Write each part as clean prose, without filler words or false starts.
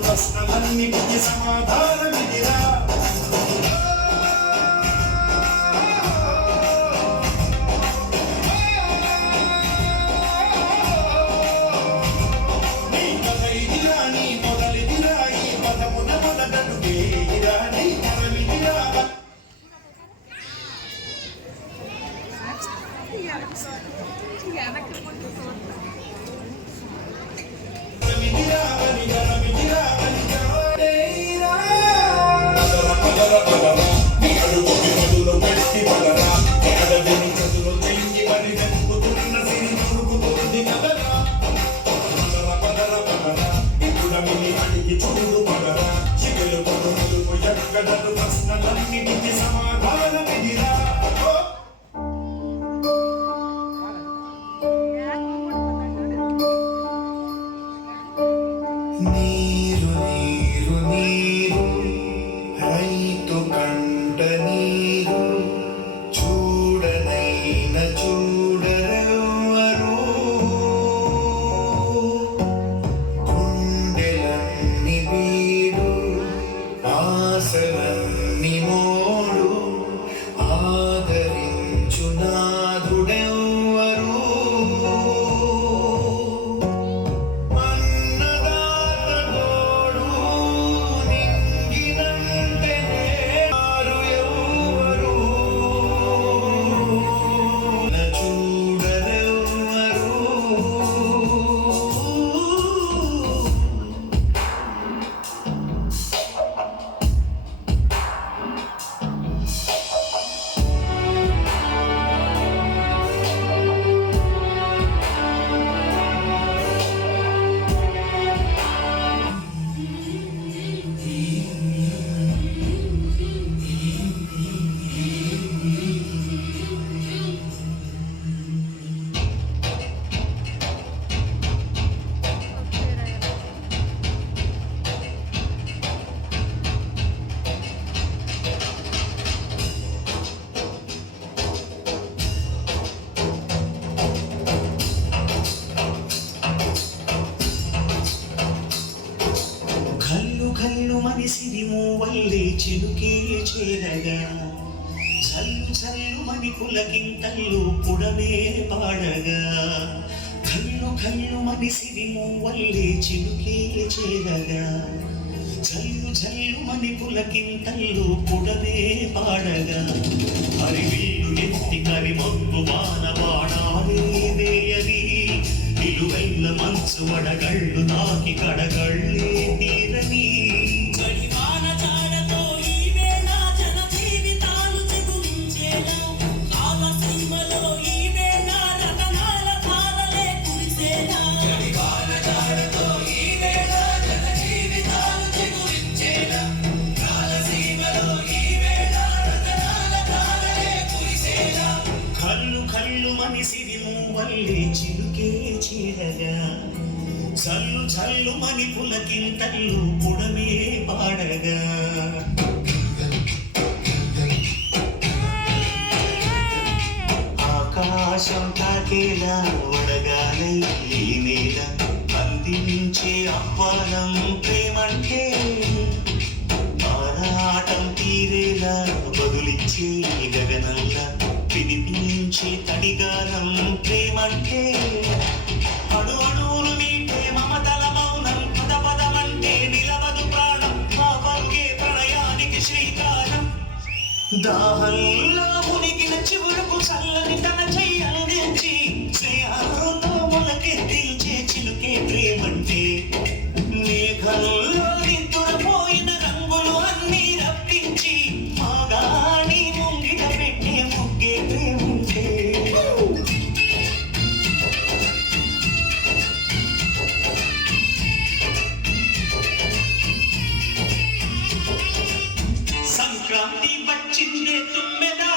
ప్రశ్నలన్నిటికీ సమాధానమిదిరా. నీ కథ ఇదిరా, నీ మొదలిదిరా, ఈ పదమున మొదటడుగే ఇదిరా, నీ మొదలిదిరా. ప్రశ్నలన్నిటికీ సమాధానమిదిరా. నీరు నీరు నీరు రైతు కంట నీరు చూడనైన చూడరెవ్వరు. గుండెలన్ని వీడు ఆశలన్ని మోడు ఆదరించు నాదుడెవ్వరు. మనిసిరిమో వల్లే చిలుకే చేరగా చల్లు చల్లు మని పులకింతల్లు పుడమే పాడగా కల్లు కల్లు మనిసిరిమో వల్లే చిలుకే చేరగా చల్లు చల్లు మని పులకింతల్లు పుడమే పాడగా హరివిల్లు ఎత్తి కరి మబ్బు వాన వాడాలే వేయది నిలువైన మనసు వడగళ్ళు నాకి కడగళ్ళే తీరని చిలుకే చీరగా చల్లు చల్లు మని పులకింతల్లు పుడమే పాడగా ఆకాశం తాకేలా వడగాలై ఈ నేల అందించే ఆహ్వానం ప్రేమంటే ఆరాటం తీరేలా బదులిచ్చే గగనంలా వినిపించే తడిగానం ప్రేమంటే అడు అడుగులు మీటే మమతల మౌనం పద పదమంటే నిలవదు ప్రాణం మా పరుగే ప్రణయానికి శ్రీకారం దాహంలో మునిగిన చివులకు చల్లని తన చెయ్యందించి స్నేహంలో మొలకెత్తించే చిలుకే ప్రేమంటే మేఘంలో నిద్దురపోయిన రంగులు అన్నీ రప్పించి మాగాణి ముంగిట పెట్టే ముగ్గే ప్రేమంటే సంక్రాంతి వచ్చిందే తుమ్మెదా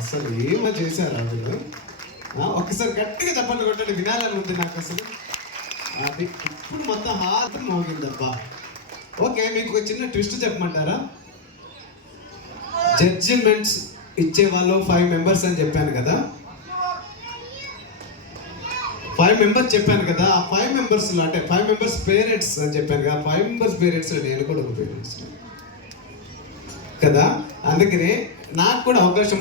అసలు ఏమో చేశారు అందులో. ఒక్కసారి గట్టిగా చెప్పండి కొట్టండి, వినాలని ఉంది నాకు అసలు. అది ఇప్పుడు మొత్తం హాత్ మోగిందబ్బా. ఓకే, మీకు ఒక చిన్న ట్విస్ట్ చెప్పమంటారా? జడ్జిమెంట్స్ ఇచ్చే వాళ్ళు 5 మెంబర్స్ అని చెప్పాను కదా. 5 మెంబర్స్ చెప్పాను కదా. ఆ 5 మెంబర్స్లో అంటే 5 మెంబర్స్ పేరెంట్స్ అని చెప్పాను కదా. 5 మెంబర్స్ పేరెంట్స్లో నేను కూడా ఒక పేరెంట్స్ కదా. అందుకనే నాకు కూడా అవకాశం